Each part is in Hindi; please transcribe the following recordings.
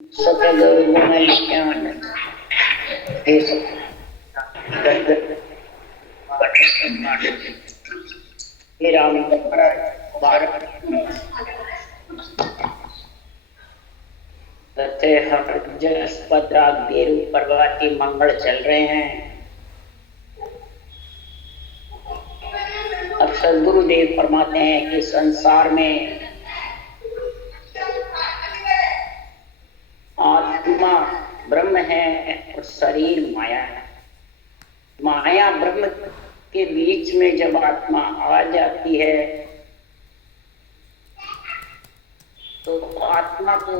सतगुरुगुणज्ञान हे राम भारत पर्वती मंगल चल रहे हैं। अब सदगुरुदेव फरमाते हैं कि संसार में आत्मा ब्रह्म है और शरीर माया है। माया ब्रह्म के बीच में जब आत्मा आ जाती है तो आत्मा को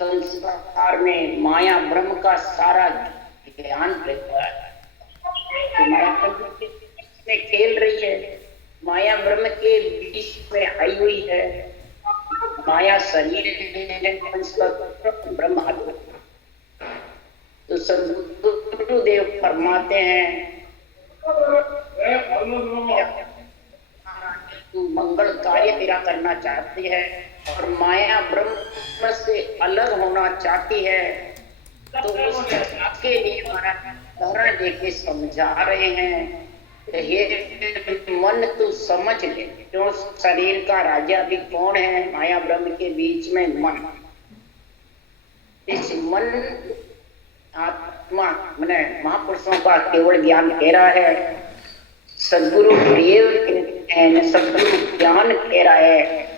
संसार में माया ब्रह्म का सारा ज्ञान रहता है। तो माया ब्रह्म के बीच में खेल रही है, माया ब्रह्म के बीच में आई हुई है। माया शरीर ब्रह्म आत्मा। तो सदगुरुदेव फरमाते हैं तू मंगल कार्य तेरा करना चाहती है और माया ब्रह्म से अलग होना चाहती है, तो उसके लिए हमारा उदाहरण देके समझा रहे हैं। ये मन तू समझ ले, क्यों शरीर का राजा भी कौन है? माया ब्रह्म के बीच में मन। इस मन आत्मा मैंने महापुरुषों का केवल ज्ञान कह रहा है, सदगुरु देव सदगुरु ज्ञान कह रहा है।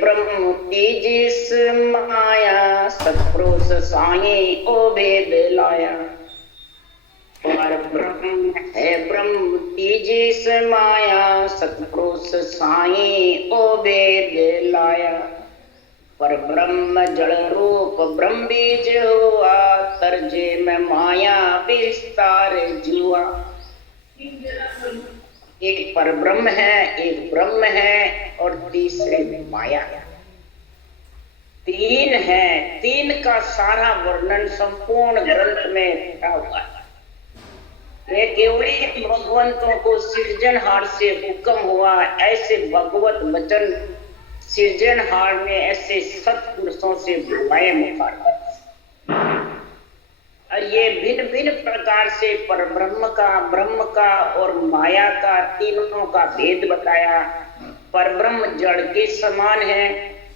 ब्रह्म जिस माया सत्पुरुष साई ओ भेद लाया। पर ब्रह्म है ब्रह्म जिस माया सत्पुरुष साई ओ भेद लाया। पर ब्रह्म जड़ रूप ब्रह्म बीज हुआ, तरजे में माया विस्तार जुआ। एक पर ब्रह्म है, एक ब्रह्म है और तीसरे में माया है। तीन है, तीन का सारा वर्णन संपूर्ण ग्रंथ में लिखा हुआ है। ये केवली भगवंतों को सृजनहार से हुक्म हुआ, ऐसे भगवत वचन सृजनहार में ऐसे सत्पुरुषों से बुलाए मुखार। और ये भिन्न भिन्न प्रकार से पर ब्रह्म का और माया का तीनों का भेद बताया। पर ब्रह्म जड़ के समान है,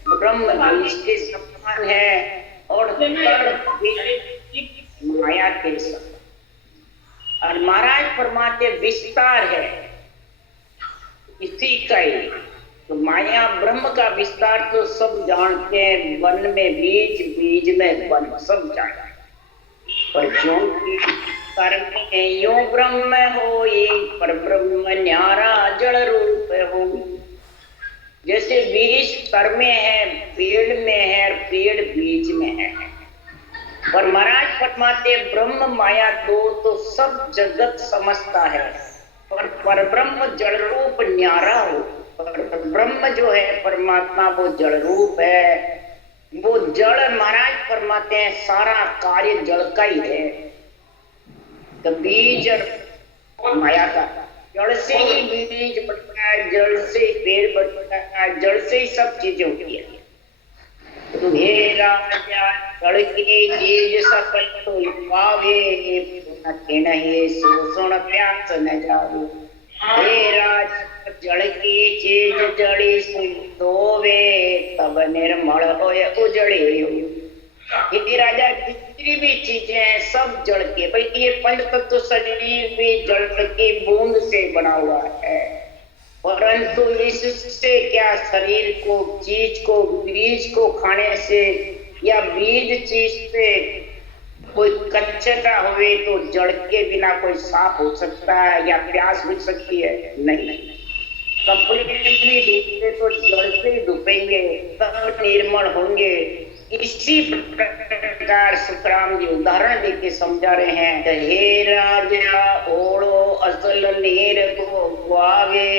ब्रह्म बीज के समान है और माया के समान। और महाराज फरमाते विस्तार है इसी का ही। तो माया ब्रह्म का विस्तार तो सब जानते हैं, वन में बीज, बीज में वन, सब जानते हैं। पर जो कर्म यो ब्रह्म हो, पर ब्रह्म न्यारा जड़ रूप हो। जैसे बीज तर में है, पेड़ में है और पेड़ बीज में है। और महाराज फरमाते ब्रह्म माया दो तो सब जगत समझता है, पर ब्रह्म जड़ रूप न्यारा हो। पर ब्रह्म जो है परमात्मा वो जड़ रूप है। वो जड़ महाराज फरमाते हैं सारा कार्य जड़ का ही है। तो बीज माया का, जड़ से ही बीज बढ़ता है, जड़ से पेड़ बढ़ता है, जड़ से ही सब चीजें होती है। तो हे राजा जड़ की चीज सफल तो पावे, नहीं शोषण प्यास न जावे। हे राज जड़ की चीज जड़ी धोवे, तब निर्मल होए उजड़े हो। ये राजा जितनी भी चीजें हैं सब जड़ के, बल्कि ये पंच तत्व शरीर भी जड़ की बूंद से बना हुआ है। परंतु इससे क्या शरीर को, चीज को, बीज को खाने से या बीज चीज से कोई कच्चा हुए तो जड़ के बिना कोई साफ हो सकता है या प्यास बुझ सकती है? नहीं। कपड़े भी डूबते तो जड़ से ही डूबेंगे, तब निर्मल होंगे। इसी प्रकार सुखराम जी उदाहरण देके समझा रहे हैं। हे राजा ओढ़ो असल नीर को गुआवे,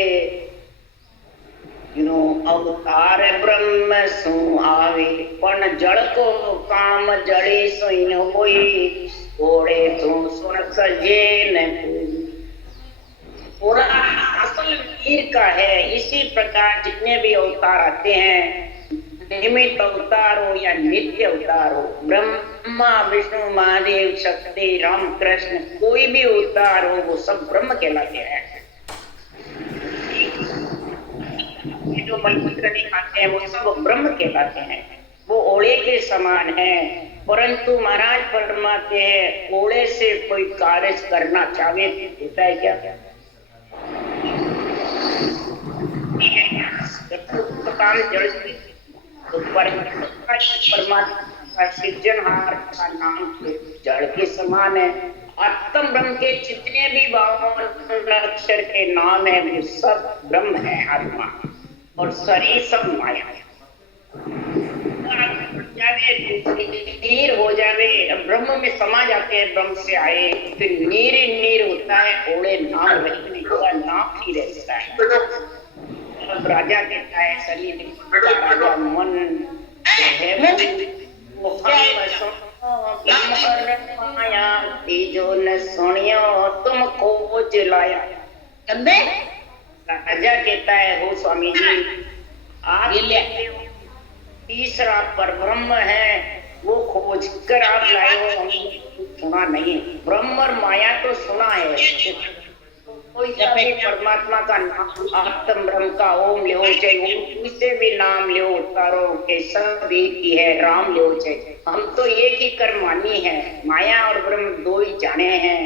अवतार ब्रह्म सु आवे। पण जड़ को काम जड़ी सुन होई, ओढ़े तू सुन सजे न कोई। पूरा असल वीर का है। इसी प्रकार जितने भी अवतार आते हैं निमित्त अवतार हो या नित्य अवतार हो, ब्रह्मा विष्णु महादेव शक्ति राम कृष्ण कोई भी अवतार हो वो सब ब्रह्म कहलाते हैं। जो मलमूत्र निकालते हैं वो सब ब्रह्म कहलाते हैं। वो ओले के समान है, परंतु महाराज फरमाते हैं ओले से कोई कार्य करना चाहे होता है क्या? काम जड़ तो परमात्मा का सृजनहार का नाम जड़ के समान है। आत्म ब्रह्म के जितने भी 52 अक्षर के नाम है वो सब ब्रह्म है, आत्मा, और शरीर सब माया है। नीर हो जावे, ब्रह्म में समा जाते हैं, ब्रह्म से आए फिर नीर नीर होता है, ओले नाम रही नाम ही रहता है। राजा कहता है शरीर राजा मन है माया जो न सुनियो तुम खोज लाया। राजा कहता है हो स्वामी जी आप तीसरा परब्रह्म है वो खोज कर आप लाए हो, हमने सुना नहीं। ब्रह्म और माया तो सुना है, कोई परमात्मा का नाम आत्म ब्रह्म का ओम ले चाहे उससे भी नाम ले तारो के सब एक ही है, राम ले चाहे हम तो एक ही कर्मानी है, माया और ब्रह्म दो ही जाने हैं।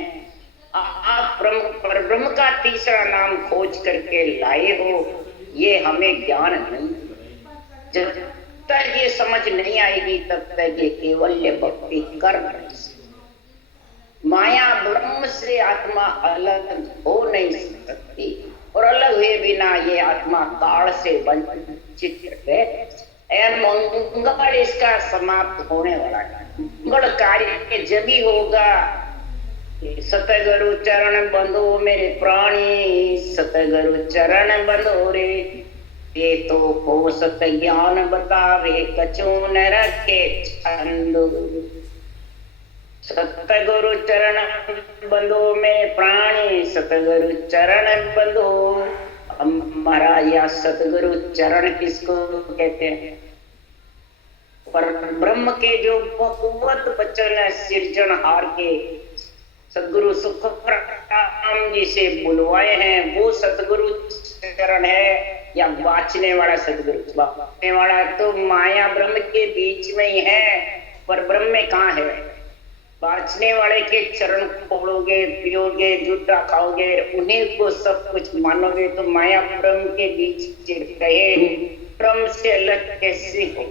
आप ब्रह्म का तीसरा नाम खोज करके लाए हो, ये हमें ज्ञान नहीं। जब तक ये समझ नहीं आएगी तब तक ये केवल भक्ति कर नहीं सकती। माया ब्रह्म से आत्मा अलग हो नहीं सकती, और अलग हुए बिना ये आत्मा काल से वंचित है। मंगल इसका समाप्त होने वाला है। मंगल कार्य जब ही होगा, सतगुरु चरण बंधो मेरे प्राणी, सतगुरु चरण बंधो रे, ये तो हो सत ज्ञान बतावे कछु न रखे छंदो। सतगुरु चरण बंधो में प्राणी, सतगुरु चरण बंधो। हमारा या सतगुरु चरण किसको कहते हैं? पर ब्रह्म के जो भगवत वचन है सृजनहार के सतगुरु सुखराम जी से बुलवाए हैं वो सतगुरु चरण है, या वाचने वाला सतगुरु? वाचने वाला तो माया ब्रह्म के बीच में ही है, पर ब्रह्म में कहाँ है? बाँचने वाले के चरण खोलोगे, पियोगे, जूठा खाओगे, उन्हीं को सब कुछ मानोगे तो माया ब्रह्म के बीच रहे, ब्रह्म से अलग कैसे हो?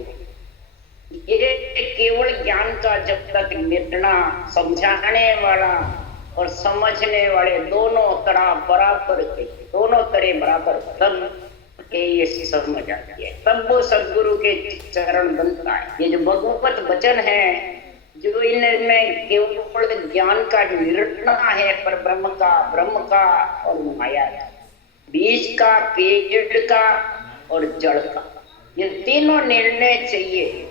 ये केवल ज्ञान का जब तक निर्णय समझाने वाला और समझने वाले दोनों तरह बराबर, दोनों तरह बराबर, तब ये समझ आती है, तब वो सदगुरु के चरण बनता है। ये जो भगवत वचन है जो इनमें केवल ज्ञान का निर्णय है, पर ब्रह्म का और माया का, बीज का, पेड़ का और जड़ का, ये तीनों निर्णय चाहिए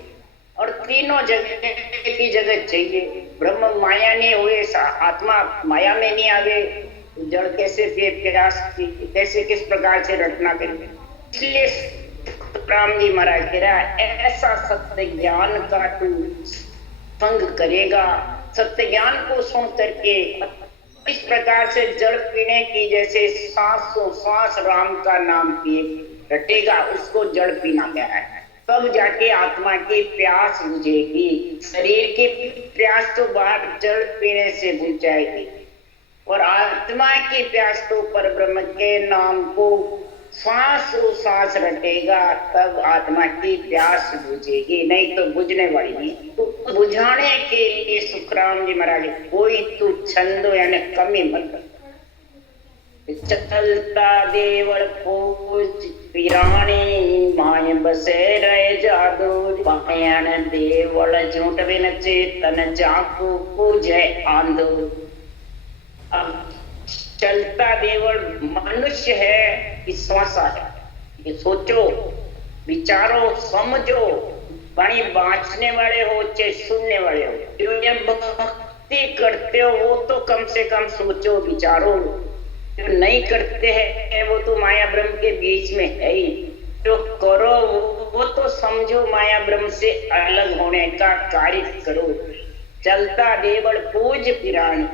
और तीनों जगह की जगह चाहिए। ब्रह्म माया नहीं हुए, आत्मा माया में नहीं आवे, जड़ कैसे प्रयास कैसे किस प्रकार से रचना करेंगे? इसलिए राम जी महाराज कह रहा ऐसा सत्य ज्ञान का तू संग करेगा, सत्य ज्ञान को सुन करके इस प्रकार से जड़ पीने की जैसे सांसों सांस राम का नाम पिए रटेगा, उसको जड़ पीना क्या है? तब जाके आत्मा की प्यास बुझेगी। शरीर की प्यास तो बाहर जड़ पीने से बुझ जाएगी, और आत्मा की प्यास तो परब्रह्म के नाम को सांस रटेगा, तब आत्मा की प्यास बुझेगी, नहीं तो बुझने वाली नहीं। तो बुझाने के लिए सुखराम जी महाराज कोई तू छंदो यानी कमी मत। चलता देवल खोज पिराणी, माय बसे रहे जादू, पायण देवल झूठ बिन चेतन जाकू पूजे आंधो। अब चलता देवल मनुष्य है कि श्वासा है, ये सोचो, विचारो, समझो। वाणी बाँचने वाले हो चाहे सुनने वाले हो, जो ये भक्ति करते हो वो तो कम से कम सोचो, विचारो। जो नहीं करते हैं वो तो माया ब्रह्म के बीच में है ही, जो करो वो वो तो समझो माया ब्रह्म से अलग होने का कार्य करो। चलता देवल पूज पिराण,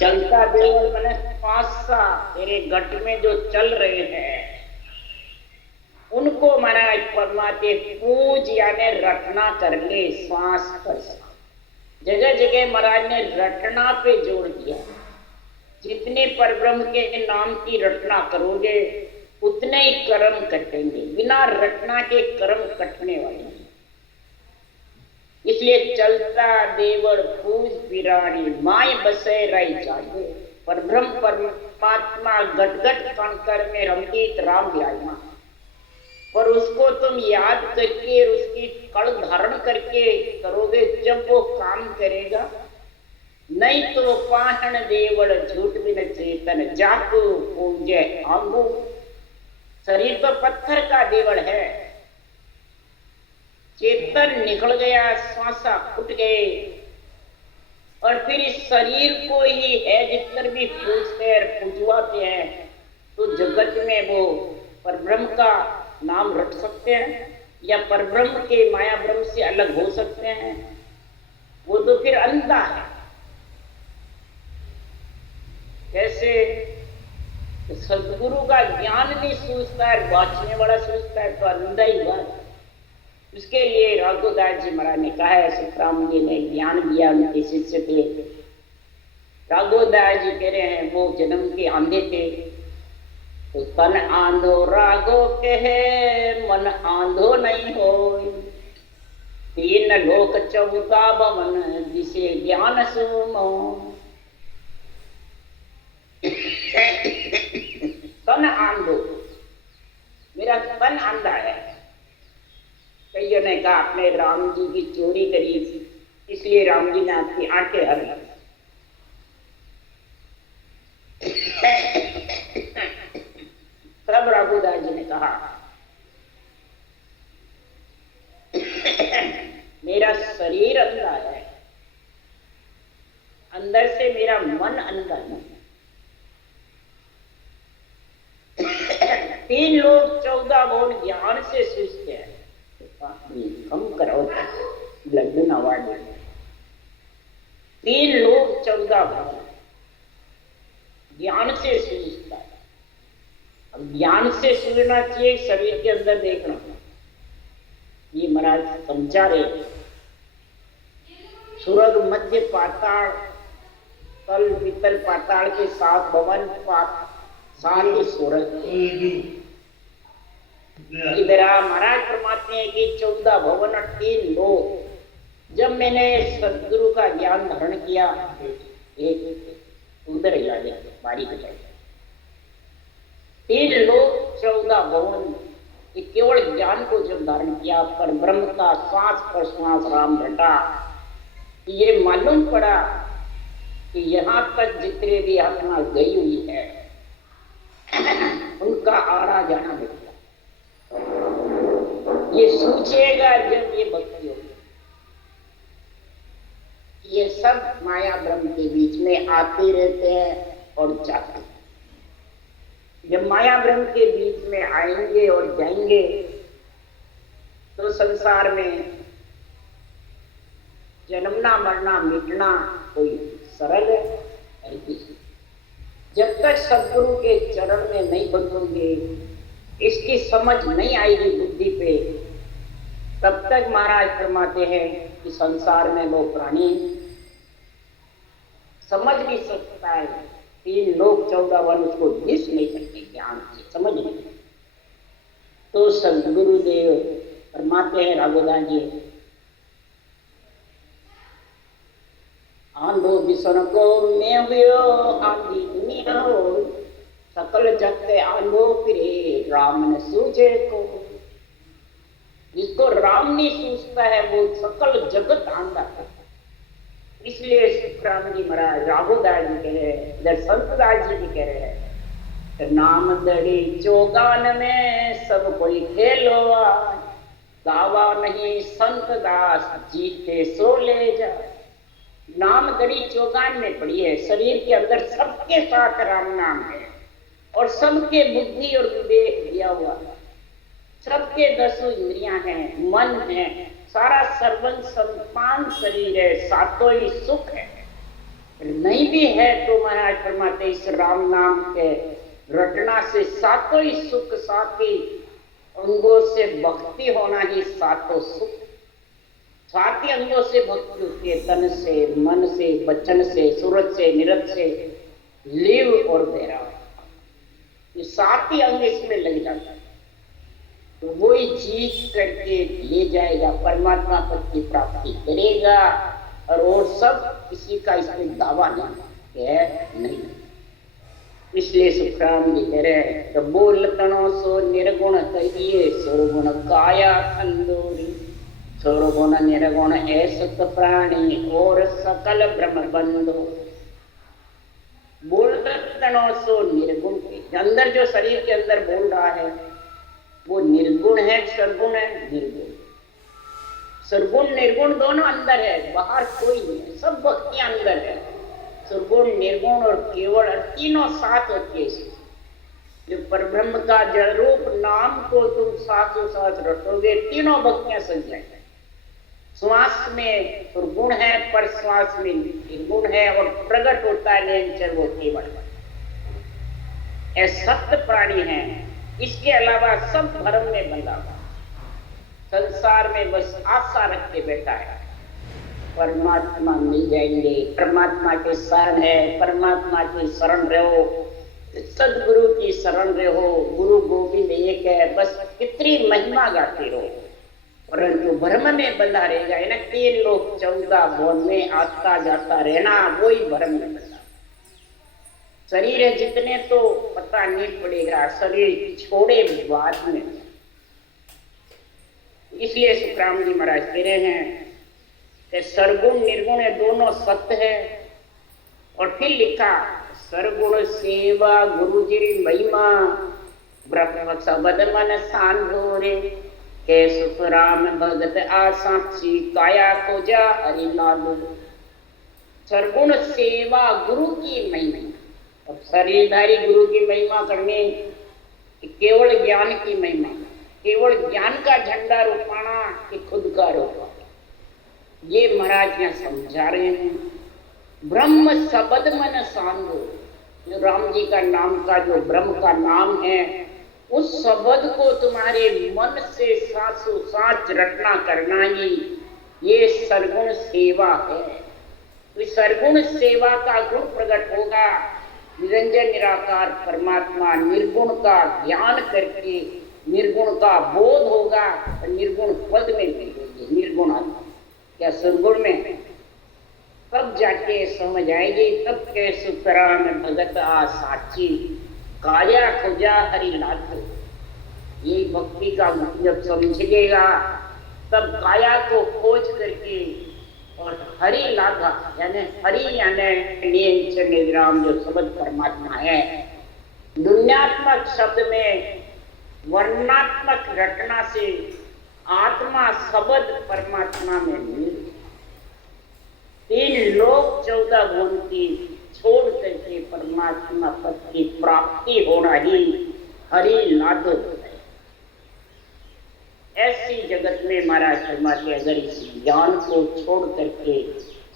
चलता देवल मैंने पासा तेरे घट में जो चल रहे हैं उनको महाराज परमाते पूज यानी रटना कर ले, श्वास पर श्वास। जगह जगह महाराज ने रटना पे जोड़ दिया। जितने परब्रह्म के नाम की रटना करोगे उतने ही कर्म कटेंगे, बिना रटना के कर्म कटने वाले हैं। इसलिए चलता देवड़ पूज पिराणी माय बसे रही जागे। परब्रह्म परमात्मा गट गट कणकर में रमजीत राम विराजमान, पर उसको तुम याद करके उसकी कड़ धारण करके करोगे जब वो काम करेगा। नहीं तो पाहन देवड़ झूठ बिन चेतन जाको पूजे आंगो। शरीर तो पत्थर का देवड़ है, चेतन निकल गया, श्वासा फूट गए और फिर इस शरीर को ही है जितने भी पूजते हैं पूजवाते हैं तो जगत में वो परब्रह्म का नाम रट सकते हैं या परब्रह्म के माया ब्रह्म से अलग हो सकते हैं? वो तो फिर अंधा है। कैसे? सदगुरु का ज्ञान नहीं सूझता है, बांचने वाला सूझता है तो अंधा ही हुआ। उसके लिए राघोदास जी महाराज ने कहा है, सुखराम जी ने ज्ञान दिया उनके शिष्य थे। राघोदास जी कह रहे हैं वो जन्म के अंधे थे तो तन आंधो राघो कहे मन आंधो नहीं हो। तीन लोक चौका भवन जिसे ज्ञान सुमो। तन आंधो, मेरा तन अंधा है। कईयों ने कहा आपने राम जी की चोरी करी इसलिए राम जी ने आपकी आंखें हर ली। तब राघोदास जी ने कहा मेरा शरीर अंधा है, अंदर से मेरा मन अंधा नहीं। 3 लोग 14 भुवन ज्ञान से सूझते हैं। कम करो लगन आवाज। 3 लोग 14 भुवन ज्ञान से सूझता है। अब ज्ञान से सूझना चाहिए, शरीर के अंदर देखना। ये महाराज समझा रहे। सुरग मध्य पाताल तल वितल पाताल के 7 भवन सारे सुरग। इधर महाराज फरमाते हैं कि 14 भवन 3 लोग। जब मैंने सदगुरु का ज्ञान धारण किया, एक उधर ही आ गया बारी के जाए 3 लोग 14 भवन। ये केवल ज्ञान को जब धारण किया, पर ब्रह्म का श्वास प्रश्वास राम घटा, ये मालूम पड़ा कि यहाँ तक जितने भी आत्मा गई हुई है उनका आना जाना मिलता। ये सोचेगा जब ये भक्ति होगी। ये सब माया ब्रह्म के बीच में आते रहते हैं और जाते हैं। जब माया ब्रह्म के बीच में आएंगे और जाएंगे तो संसार में जन्मना मरना मिटना कोई सरल है। जब तक सदगुरु के चरण में नहीं बंधोगे, इसकी समझ नहीं आएगी बुद्धि पे, तब तक महाराज फरमाते हैं कि संसार में वो प्राणी समझ भी सकता है। 3 लोग 14 वन उसको मिस नहीं सकते ज्ञान से, समझ नहीं। तो सदगुरुदेव फरमाते हैं राघोदास जी, आंधो बिसन को मैं हुयो आंधी दुनिया हो, सकल जगत आंधो फिरे राम न सूझे को। जिसको राम नहीं सूझता है वो सकल जगत आंधा है। इसलिए सुखराम जी महाराज राघोदास जी कह रहे हैं, इधर संतदास जी भी कह रहे हैं, नाम दड़ी चौगान में सब कोई खेलो, दावा नहीं संत दास जीते सो ले जा। नाम दड़ी चौगान में पड़ी है। शरीर के अंदर सबके साथ राम नाम है और सबके बुद्धि और विवेक दिया हुआ है। सबके 10 इंद्रियां हैं, मन है, सारा सर्वन संतान शरीर है, सातों ही सुख है। नहीं भी है तो महाराज फरमाते इस राम नाम के रटना से सातों ही सुख, साथ ही अंगों से भक्ति होना ही सातों सुख। सात ही अंगों से भक्ति होती है, तन से, मन से, वचन से, सूरत से, निरत से, लीव और बेरा, ये सात ही अंग इसमें लग जाता है। तो वही जीत करके ले जाएगा, परमात्मा पद की प्राप्ति करेगा। और सब किसी का इसमें दावा नहीं है, नहीं। इसलिए सुखराम जी कह रहे हैं तो बोल तणो सो निर्गुण कहिए, सर्वगुण काया खंडोरी, सर्वगुण निर्गुण ऐसत प्राणी और सकल ब्रह्म बंधु। बोल तणो सो निर्गुण के अंदर, जो शरीर के अंदर बोल रहा है वो निर्गुण है, सर्वगुण है, निर्गुण। सर्वगुण निर्गुण दोनों अंदर है, बाहर कोई नहीं है, सब भक्तियां अंदर है। सर्वगुण, निर्गुण और केवल, तीनों साथ होती है इसमें। जो परब्रह्म का जड़ रूप नाम को तुम साथों साथ रटोगे, तीनों भक्तियां सज जाएंगी। श्वास में सर्वगुण है, पर श्वास में निर्गुण है, और प्रकट होता है निरंतर वो केवल। ऐसा सत्य प्राणी है। इसके अलावा सब भ्रम में बंधा हुआ, संसार में बस आशा रख के बैठा है परमात्मा मिल जाएंगे, परमात्मा के शरण है, परमात्मा की शरण रहो, सदगुरु की शरण रहो, गुरु गोविंद एक है, बस कितनी महिमा गाते रहो। परंतु भ्रम में बंधा रहेगा, है ना, 3 लोग 14 भवन में आता जाता रहना, वही भ्रम में बंधा। शरीर है जितने तो पता नहीं पड़ेगा, शरीर छोड़े बाद में। इसलिए सुखराम जी महाराज कह रहे हैं कि सर्वगुण निर्गुण दोनों सत्य है। और फिर लिखा सर्वगुण सेवा गुरु जी महिमा, ब्रह्म सबद मन सांधोरे, के सुखराम भगत आसाक्षी काया को जा हरि लालू। सर्वगुण सेवा गुरु की महिमा, अब शरीरधारी गुरु की महिमा करने, केवल ज्ञान की महिमा, केवल ज्ञान का झंडा रोपाना कि खुद का रोपा, ये महाराज यहाँ समझा रहे हैं। ब्रह्म सबद मन सांगो, जो राम जी का नाम का जो ब्रह्म का नाम है, उस शब्द को तुम्हारे मन से सासो साच रटना करना ही ये सर्वगुण सेवा है। तो सर्वगुण सेवा का गुण प्रकट होगा, निरंजन निराकार परमात्मा निर्गुण का ज्ञान करके निर्गुण का बोध होगा, और निर्गुण पद में मिलेंगे। निर्गुण आत्मा क्या सर्वगुण में तब जाके समझ आएगी, तब के सुखराम भगत आ साची काया खोजा हरि लाथ। ये भक्ति का जब समझेगा तब काया को खोज करके और हरि लागा, यानी हरि यानी नियंत्रण निराम जो शब्द परमात्मा है। दुनियात्मक शब्द में वर्णात्मक रटना से आत्मा शब्द परमात्मा में मिल, 3 लोक 14 भुवन की छोड़ करके परमात्मा पद की प्राप्ति होना ही हरि लादो है। ऐसी जगत में महाराज फरमाते अगर इस ज्ञान को छोड़ करके,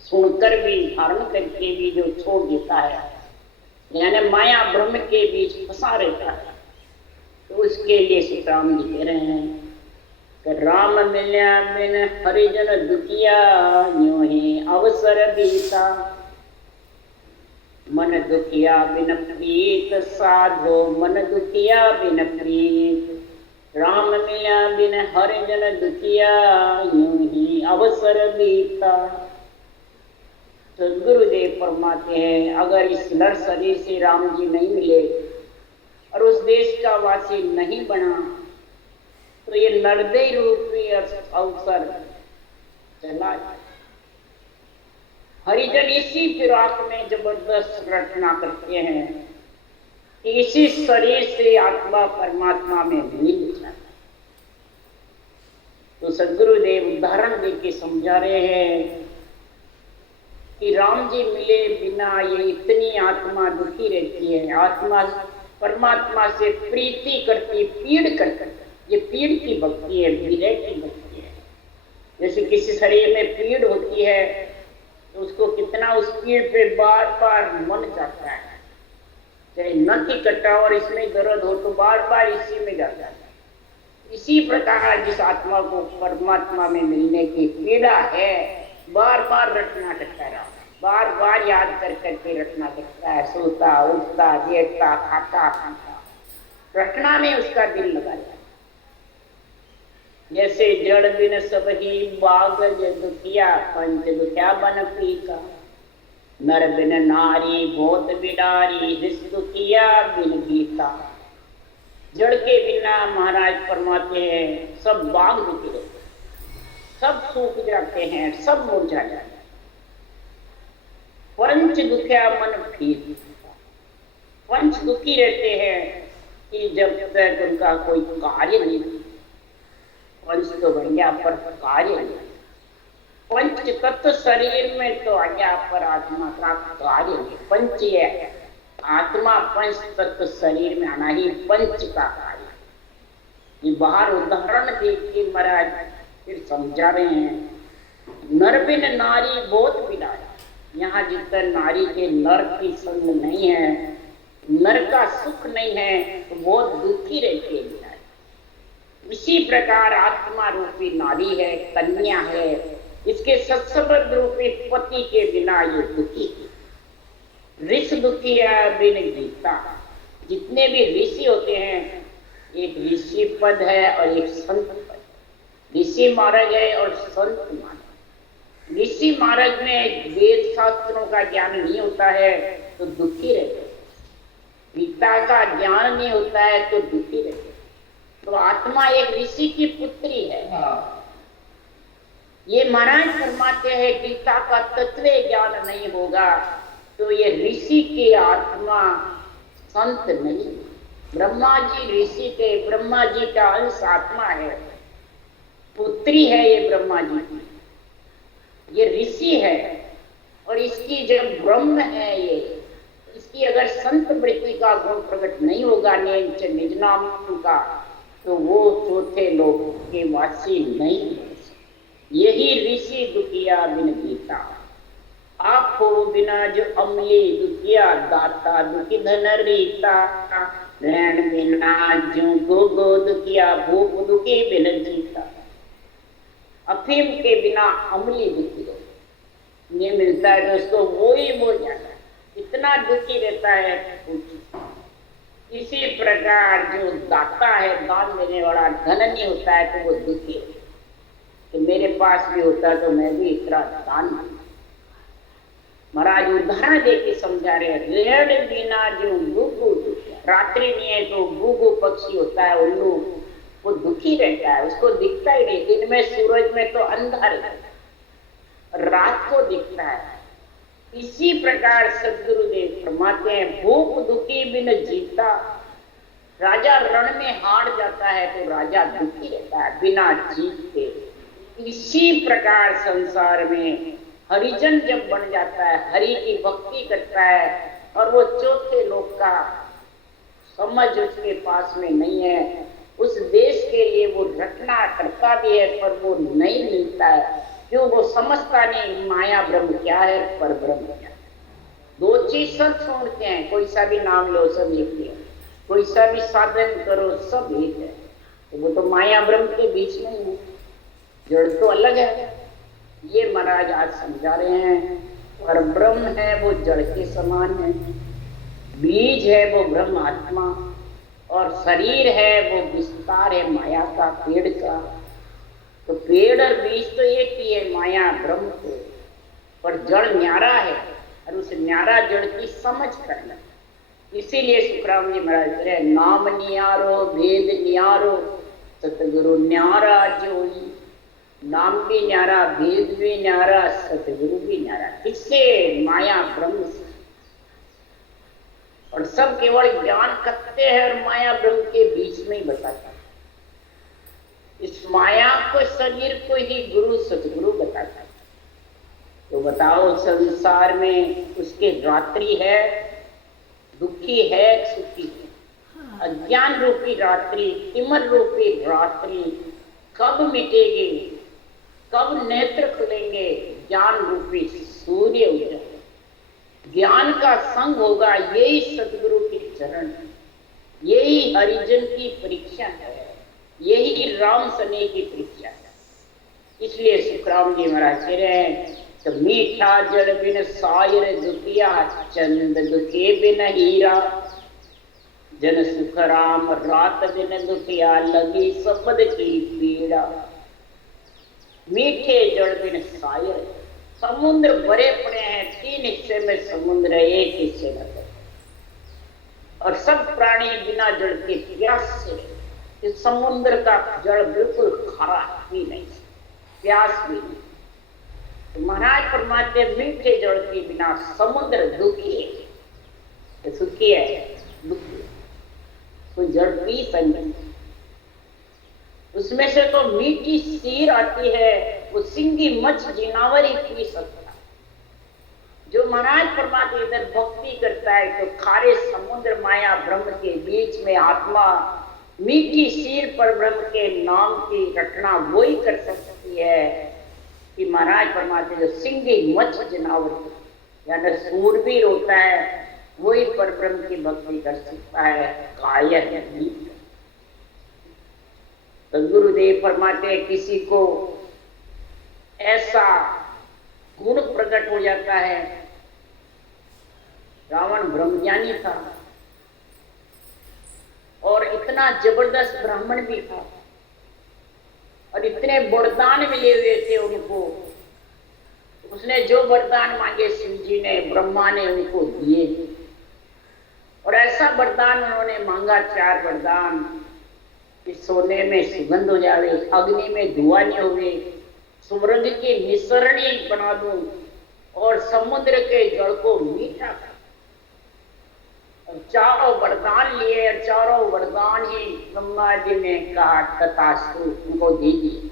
सुनकर भी, धारण करके भी जो छोड़ देता है, यानी माया ब्रह्म के बीच फंसा रहता है, तो उसके लिए सुखराम जी कह रहे हैं कि राम मिल्या बिन हरिजन दुखिया, यूं ही अवसर बीता। मन दुखिया बिन प्रीत साधो, मन दुखिया बिन प्रीत। राम मिल्या बिन हरिजन दुखिया, यूं ही अवसर बीता। तो गुरुदेव फरमाते हैं अगर इस नर शरीर से राम जी नहीं मिले और उस देश का वासी नहीं बना, तो ये नरदेह रूपी अवसर चला जाए। हरिजन इसी फिराक में जबरदस्त रचना करते हैं कि इसी शरीर से आत्मा परमात्मा में मिल जाए। तो सदगुरुदेव उदाहरण देके समझा रहे हैं कि राम जी मिले बिना ये इतनी आत्मा दुखी रहती है, आत्मा परमात्मा से प्रीति करती, पीड़ करती, ये पीड़ की भक्ति है, विरह की भक्ति है। जैसे किसी शरीर में पीड़ होती है तो उसको कितना उस पीड़ पे बार बार मन जाता है, चाहे नथ ही कटा और इसमें दर्द हो तो बार बार इसी में जाता है। इसी प्रकार जिस आत्मा को परमात्मा में मिलने की पीड़ा है, बार बार रटना करता रहा, बार बार याद कर करके रटना करता है, सोता उठता देखता खाता खाता रटना में उसका दिल लगा जाता। जैसे जड़ बिन सब ही बागज दुखिया, पंच दुखिया बन पीका, नर बिन नारी बहुत बिडारी, रिस दुखिया बिन गीता। जड़ के बिना महाराज फरमाते हैं सब बाग दुखी रहते, सब सूख जाते हैं, सब मुरझा जाते हैं। पंच दुखिया मन फिर, पंच दुखी रहते हैं कि जब तक उनका कोई कार्य नहीं, पंच तो बढ़िया पर कार्य नहीं। पंच तत्व शरीर में तो आज्ञा पर आत्मा का कार्य नहीं। पंच है आत्मा, पंच तत्व शरीर में आना ही पंच का कार्य। ये बाहर उदाहरण देख के महाराज फिर समझा रहे हैं। नर बिन नारी बहुत बिलारी, यहाँ जितना नारी के नर की संग नहीं है, नर का सुख नहीं है तो बहुत दुखी रहती है बिलारी। इसी प्रकार आत्मा रूपी नारी है, कन्या है, इसके सत्संबंध रूपी पति के बिना ये दुखी है। ऋषि दुखी है बिन गीता। जितने भी ऋषि होते हैं, एक ऋषि पद है और एक संत पद। ऋषि मार्ग है और संत मार्ग। ऋषि मार्ग में वेद शास्त्रों का ज्ञान नहीं होता है तो दुखी रहते, गीता का ज्ञान नहीं होता है तो दुखी रहते। तो आत्मा एक ऋषि की पुत्री है। ये महाराज फरमाते हैं गीता का तत्व ज्ञान नहीं होगा तो ये ऋषि की आत्मा संत नहीं। ब्रह्मा जी ऋषि के, ब्रह्मा जी का अंश आत्मा है, पुत्री है ये ब्रह्मा जी की, ये ऋषि है। और इसकी जब ब्रह्म है ये, इसकी अगर संत वृत्ति का गुण प्रकट नहीं होगा निज नाम का, तो वो चौथे लोक के वासी नहीं है। यही ऋषि दुखिया बिन गीता। आप हो बिना जो अमली दुखिया, दाता दुखी धन रीता। रैन बिना जो गो दुखिया, भूप दुखी बिन जीता। अफीम के बिना अमली दुखी हो, ये मिलता है तो उसको वो ही बोल जाता है, इतना दुखी रहता है। इसी प्रकार जो दाता है, दान देने वाला, धन नहीं होता है तो वो दुखी है कि मेरे पास भी होता तो मैं भी इतना दान। महाराज उदाहरण दे के समझा रहे हैं। रेड़ बिना जो गुगु, रात्रि नहीं है तो गुगु पक्षी होता है, उल्लू, वो दुखी रहता है, उसको दिखता ही नहीं। दिन में सूरज में तो अंधार है, रात को दिखता है। इसी प्रकार सदगुरुदेव फरमाते हैं भूख दुखी बिन जीता। राजा रण में हार जाता है तो राजा दुखी रहता है बिना जीत के। इसी प्रकार संसार में हरिजन जब बन जाता है, हरि की भक्ति करता है और वो चौथे लोक का समझ उसके पास में नहीं है, उस देश के लिए वो रटना करता भी है पर वो नहीं मिलता है। क्यों? वो समझता नहीं माया ब्रह्म क्या है, पर ब्रह्म क्या है। दो चीज सब छोड़ते हैं, कोई सा भी नाम लो सब एक है, कोई सा भी साधन करो सब एक है। तो वो तो माया ब्रह्म के बीच में ही है, जड़ तो अलग है। ये महाराज आज समझा रहे हैं। पर ब्रह्म है वो जड़ के समान है, बीज है वो ब्रह्म आत्मा, और शरीर है वो विस्तार है माया का, पेड़ का। तो पेड़ और बीज तो एक ही है, माया ब्रह्म को, पर जड़ न्यारा है और उस न्यारा जड़ की समझ करना। इसीलिए सुखराम जी महाराज कह रहे नाम नियारो भेद नियारो सतगुरु न्यारा जोई। नाम भी न्यारा, भेद भी न्यारा, सतगुरु भी न्यारा। किससे? माया ब्रह्म से। और सब केवल ज्ञान करते हैं और माया ब्रह्म के बीच में ही बताता है। इस माया को, शरीर को ही गुरु सतगुरु बताता है। तो बताओ संसार में उसके रात्रि है, दुखी है, सुखी है। अज्ञान रूपी रात्रि, तिमर रूपी रात्रि कब मिटेगी, कब नेत्र खुलेंगे, ज्ञान रूपी सूर्य उदय, ज्ञान का संग होगा। यही सदगुरु के चरण, यही हरिजन की परीक्षा है, यही राम सने की परीक्षा है। इसलिए सुखराम जी महाराज कह रहे हैं तो मीठा जल बिन सायर दुखिया, चंद दुखे बिन हीरा, जन सुख राम रात दिन दुखिया, लगी सबद की पीड़ा। मीठे जल बिन सायर, समुद्र भरे पड़े हैं, 3 हिस्से में समुद्र है, 1 हिस्से में, और सब प्राणी बिना जल के प्यास से, इस समुद्र का जल बिल्कुल खारा ही नहीं, प्यास भी नहीं। तो महाराज फरमाते मीठे जल के बिना समुद्र दुखी है, सुखी है, दुखी, कोई जल पी सकते, उसमें से तो मीठी सीर आती है, वो सिंगी मछ जिनावरी पी सकता। जो महाराज फरमाते इधर भक्ति करता है तो खारे समुद्र माया ब्रह्म के बीच में आत्मा मीठी सीर पर ब्रह्म के नाम की रटना वही कर सकती है कि महाराज फरमाते जो सिंगी मछ जिनावरी यानी सूरवीर होता है वही पर ब्रह्म की भक्ति कर सकता है, कायर नहीं। तो गुरुदेव फरमाते किसी को ऐसा गुण प्रकट हो जाता है, रावण ब्रह्मज्ञानी था और इतना जबरदस्त ब्राह्मण भी था और इतने वरदान मिले हुए थे उनको, उसने जो वरदान मांगे शिव जी ने, ब्रह्मा ने उनको दिए। और ऐसा वरदान उन्होंने मांगा, 4 वरदान, कि सोने में सुगंध हो जावे, अग्नि में धुआं नहीं होवे, सुमरंग की निसरणी बना दूं और समुद्र के जल को मीठा कर। चारों वरदान लिए और चारों वरदान ही ब्रह्मा जी ने कहा तथास्तु, उनको दे दिए।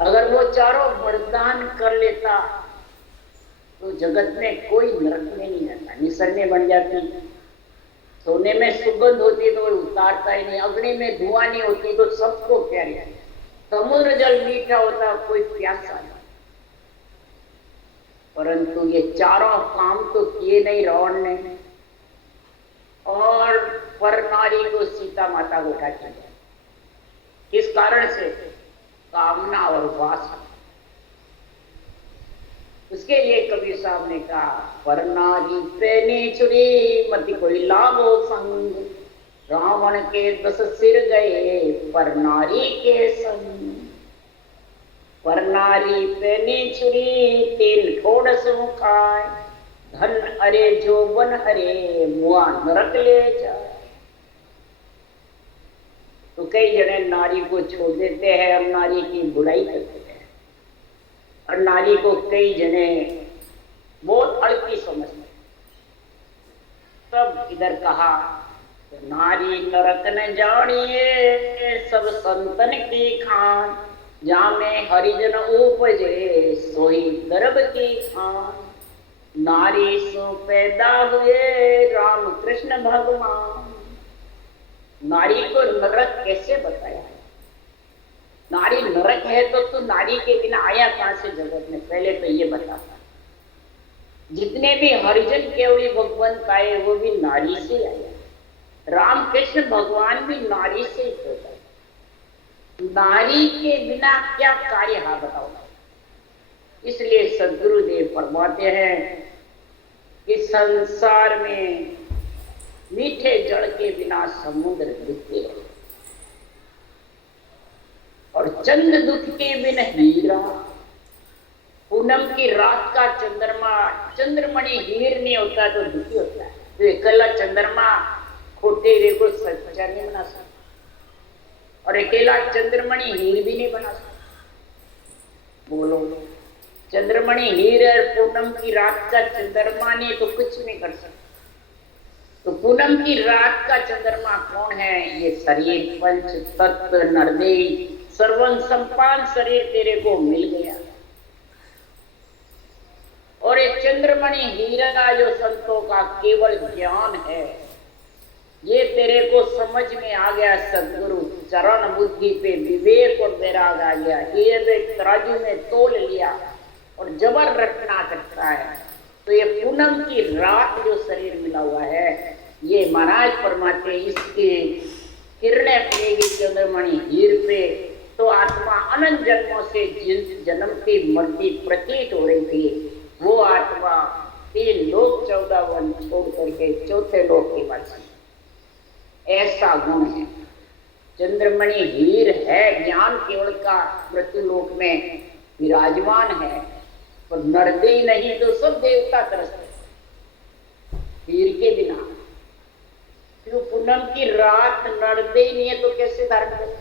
अगर वो चारों वरदान कर लेता तो जगत में कोई नरक में नहीं रहता, निसरणी बन जाती, सोने में सुगंध होती तो उतारता ही नहीं, अग्नि में धुआं नहीं होती तो सबको प्यारी, समुद्र जल मीठा होता कोई प्यासा नहीं। परंतु ये चारों काम तो किए नहीं रावण ने, और पर नारी को सीता माता को उठा दिया। किस कारण से? कामना और वासना। उसके लिए कबीर साहब ने कहा पर नारी पे छुरी मति कोई लागो संग, रावण के 10 सिर गए पर नारी के संग। पर नारी पे छुरी तिल ठोड़ सु खाए, धन अरे जो बन हरे मुआ नरक ले जाए। तो कई जने नारी को छोड़ देते हैं और नारी की बुराई करते हैं, और नारी को कई जने बहुत हल्की समझते हैं। तब इधर कहा तो नारी नरक न जानिए सब संतन की खान, जामे हरिजन उपजे सोई दरब की खान। नारी सो पैदा हुए राम कृष्ण भगवान। नारी को नरक कैसे बताया? नारी नरक है तो नारी के बिना आया कहां से जगत में? पहले तो ये बता। जितने भी हरिजन केवली भगवंत आए वो भी नारी से आए, राम कृष्ण भगवान भी नारी से ही पैदा। नारी के बिना क्या कार्य? हाँ बताओ। इसलिए सदगुरुदेव फरमाते हैं कि संसार में मीठे जल के बिना समुद्र दुखी है और चंद दुख के बिन हीरा। पूनम की रात का चंद्रमा, चंद्रमणि हीर नहीं होता तो दुखी होता है। तो अकेला चंद्रमा खोटे हीरे को सच्चा नहीं बना सकता, और अकेला चंद्रमणि हीर भी नहीं बना सकता। बोलो, चंद्रमणि हीर और पूनम की रात का चंद्रमा नहीं तो कुछ नहीं कर सकता। तो पूनम की रात का चंद्रमा कौन है? ये शरीर पंच तत्व नरदेह सर्वन संपान शरीर तेरे को मिल गया। और एक चंद्रमणि हीरा जो संतों का केवल ज्ञान है, ये तेरे को समझ में आ गया सदगुरु, चरण बुद्धि पे विवेक और वैराग आ गया, ये तराजू में तोल लिया और जबर रखना करता है। तो ये पूनम की रात जो शरीर मिला हुआ है, ये महाराज फरमाते इसके किरणें पड़ेगी चंद्रमणि हीर पे तो आत्मा अनंत जन्मों से जिन जन्म की मरती प्रतीत हो रही थी, वो आत्मा 3 लोक 14 वन छोड़ करके 4थे लोक की वासी। ऐसा गुण है। चंद्रमणि हीर है, ज्ञान केवल का मृत्युलोक में विराजमान है, पर नरदे नहीं तो सब देवता तरसते हीर के बिना। क्यों पूनम की रात नरदे ही नहीं है तो कैसे धारण कर,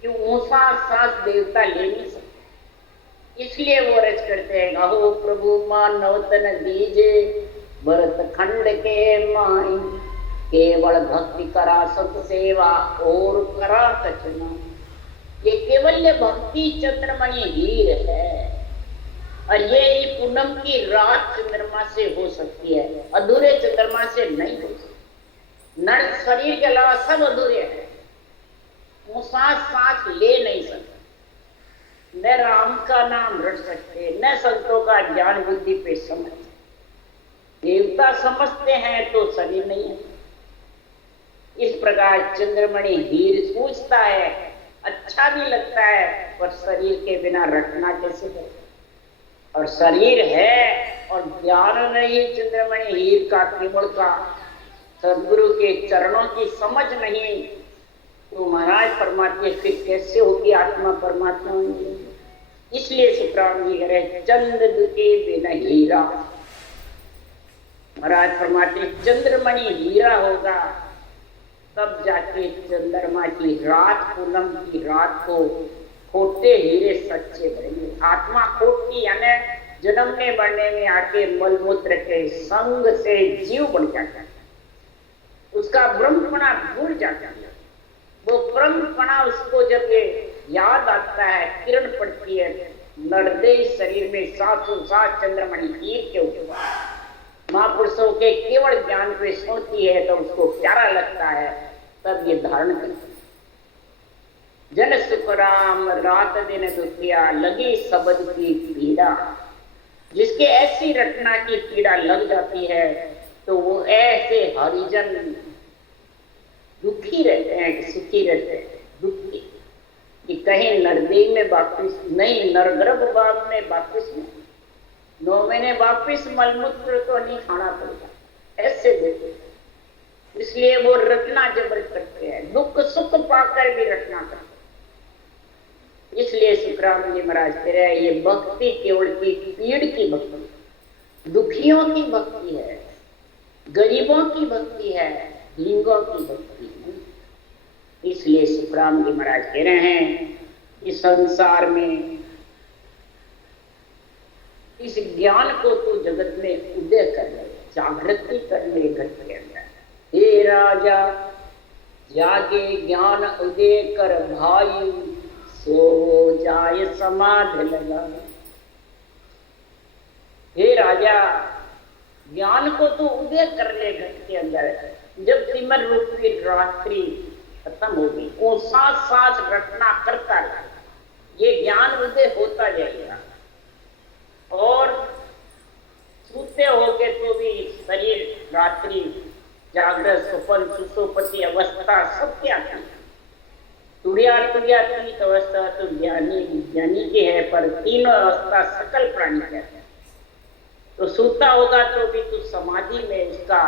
क्यों ऊंचा सांस देवता ले नहीं सकते, इसलिए वो रच करते हैं अहो प्रभु मानव तन दीजे भरत खंड के माई, केवल भक्ति करा सत सेवा और करा कचना। ये केवल भक्ति चंद्रमणि हीर है, और ये पूनम की रात चंद्रमा से हो सकती है, अधूरे चंद्रमा से नहीं हो सकती। नर शरीर के अलावा सब अधूरे हैं, वो सांस ले नहीं सकते, न राम का नाम रट सकते, न संतों का ज्ञान बुद्धि पे समझ। देवता समझते हैं तो शरीर नहीं है। इस प्रकार चंद्रमणि हीर पूछता है, अच्छा भी लगता है, पर शरीर के बिना रटना कैसे है। और शरीर है और ज्ञान नहीं चंद्रमणि हीर का केवल का, सदगुरु के चरणों की समझ नहीं, तो महाराज परमात्मा फिर कैसे होगी आत्मा परमात्मा होंगे। इसलिए सुखराम जी कह रहे चंद्र के बिना हीरा। महाराज परमात्मा चंद्रमणि हीरा होगा तब जाके चंद्रमा की रात, पूनम की रात को खोटे हीरे सच्चे बनेंगे। आत्मा खोटी यानी जन्मने बढ़ने में आके मलमूत्र के संग से जीव बन जाता है, उसका ब्रह्मपणा भूल जाता है। वो ब्रह्मपणा उसको जब ये याद आता है, किरण पड़ती है नरदेह शरीर में, 707 चंद्रमणि हीर के ऊपर महापुरुषों के केवल ज्ञान पे सुनती है तो उसको प्यारा लगता है, तब ये धारण करती है। जन सुख राम रात दिन दुखिया, लगी शब्द की पीड़ा। जिसके ऐसी रटना की पीड़ा लग जाती है तो वो ऐसे हरिजन दुखी रहते हैं, सुखी रहते हैं, दुखी कि कहीं नरदेह में वापिस नहीं, नरगर्भ बाग में वापिस नहीं, 9 महीने वापिस मलमूत्र तो नहीं खाना पड़ेगा, ऐसे देते। इसलिए वो रटना जबर करते हैं, दुख सुख पाकर भी रटना करते हैं। इसलिए सुखराम जी महाराज कह रहे हैं ये भक्ति केवल की पीड़ की भक्ति, दुखियों की भक्ति है, गरीबों की भक्ति है, ढींगों की भक्ति है। इसलिए सुखराम जी महाराज कह रहे हैं इस संसार में इस ज्ञान को तू जगत में उदय कर ले, जागृति कर ले घर के अंदर। हे राजा जागे ज्ञान उदय कर भाई, सो जाए समाधि लगा। हे राजा ज्ञान को तू उदय कर ले घर के अंदर। जब तिमर रूपी रात्रि खत्म होगी, वो साथ साथ रटना करता रहे, ये ज्ञान उदय होता जाएगा। और सूते होगे तो भी शरीर रात्रि जागृत स्वप्न सुसुप्ति अवस्था सब क्या थी, तुरियातीत अवस्था तो ज्ञानी की है, पर तीनों अवस्था सकल प्राणी की है। तो सूता होगा तो भी तू समाधि में उसका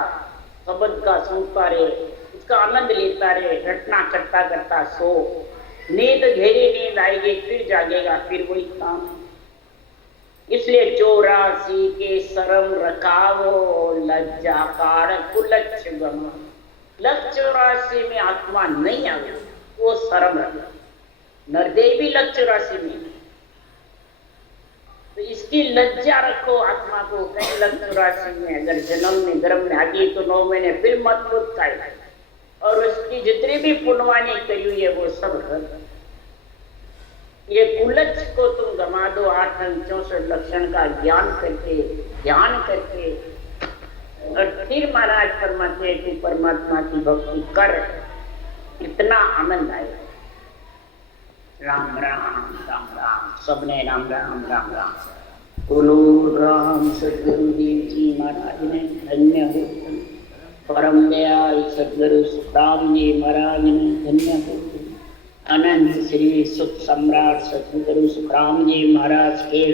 शब्द का सुनता रहे, उसका आनंद लेता रहे, रटना करता करता सो। नींद गहरी नींद आएगी, फिर जागेगा, फिर वही काम। इसलिए 84 के शरम रखावो, लज्जा कार कुलच्छ गमा। लक्ष्य 84 में आत्मा नहीं आवे, वो शरम रखा। नरदेव भी लक्ष्य 84 में, तो इसकी लज्जा रखो आत्मा को। कहीं लक्ष्य 84 में अगर जन्म में गर्भ में आ गई तो 9 महीने फिर मत खाए, और उसकी जितनी भी पुण्यवानी करी हुई है वो सब रख। ये कुलच्छ को तुम गमा दो, 8 64 लक्षण का ज्ञान करके, ध्यान करके, और फिर महाराज फरमाते हैं कि परमात्मा की भक्ति कर, कितना आनंद आएगा। राम राम राम राम, सबने राम राम राम राम। बोलो राम सदगुरुदेव जी महाराज ने धन्य हो। परम दयाल सदगुरु सुखराम जी महाराज ने धन्य हो। अनंत श्री सुख सम्राट सदगुरु सुखराम जी महाराज के